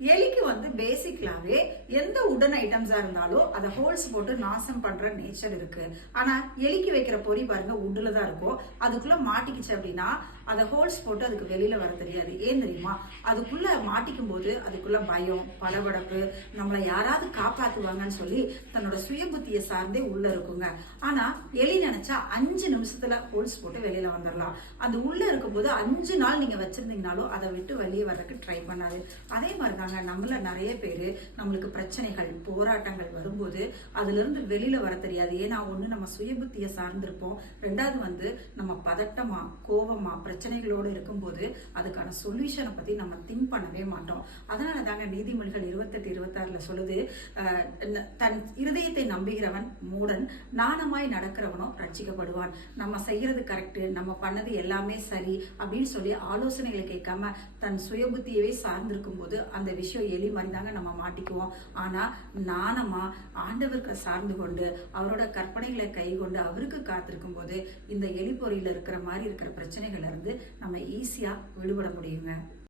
எலிக்கு வந்து பேசிக்கலாவே எந்த உடன் ஐட்டம்ஸா இருந்தாலும் அதை ஹோல்ஸ் போட்டு நாசம் பண்ற நேச்சர் இருக்கு. ஆனா எலிக்கு வைக்கிற பொறி பாருங்க உட்ல தான் இருக்கும். அதுக்குள்ள மாட்டிக்கிச்சு அப்படின்னா அதை ஹோல்ஸ் போட்டு அதுக்கு வெளியில வர தெரியாது. ஏன் தெரியுமா? அதுக்குள்ள மாட்டிக்கும் போது அதுக்குள்ள பயம், படபடப்பு, நம்மளை யாராவது காப்பாத்துவாங்கன்னு சொல்லி தன்னோட சுய புத்தியை சார்ந்தே உள்ள இருக்குங்க. ஆனா எலி நினைச்சா 5 நிமிஷத்துல ஹோல்ஸ் போட்டு வெளியில வந்துடலாம். அந்த உள்ள இருக்கும்போது 5 நாள் நீங்க வச்சிருந்தீங்கனாலும் அதை விட்டு வெளியே வர்றதுக்கு ட்ரை பண்ணாது. அதே மாதிரி நம்மள நிறைய பேரு நம்மளுக்கு பிரச்சனைகள், போராட்டங்கள் வரும்போது அதுல இருந்து வெளியில வர தெரியாது. ஏன்னா ஒண்ணு நம்ம சுய புத்தியை சார்ந்திருப்போம், ரெண்டாவது வந்து நம்ம பதட்டமா, கோவமா, பிரச்சனைகளோடு இருக்கும்போது அதுக்கான சொல்யூஷனை பத்தி நம்ம திங்க் பண்ணவே மாட்டோம். அதனால தாங்க நீதிமொழிகள் 28:26 சொல்லுது, தன் இருதயத்தை நம்புகிறவன் மூடன், நாணமாய் நடக்கிறவனோ ரட்சிக்கப்படுவான். நம்ம செய்யறது கரெக்ட், நம்ம பண்ணது எல்லாமே சரி அப்படின்னு சொல்லி ஆலோசனைகளை கேட்காம தன் சுய புத்தியவே சார்ந்திருக்கும் போது அந்த விஷயம் எலி மாதிரி தாங்க நம்ம மாட்டிக்குவோம். ஆனா நாணமா ஆண்டவருக்கு சார்ந்து கொண்டு அவரோட கற்பனைகளை கை கொண்டு அவருக்கு காத்திருக்கும் போது இந்த எலி பொறியில இருக்கிற மாதிரி இருக்கிற பிரச்சனைகள்ல இருந்து நம்ம ஈஸியா விடுபட முடியுங்க.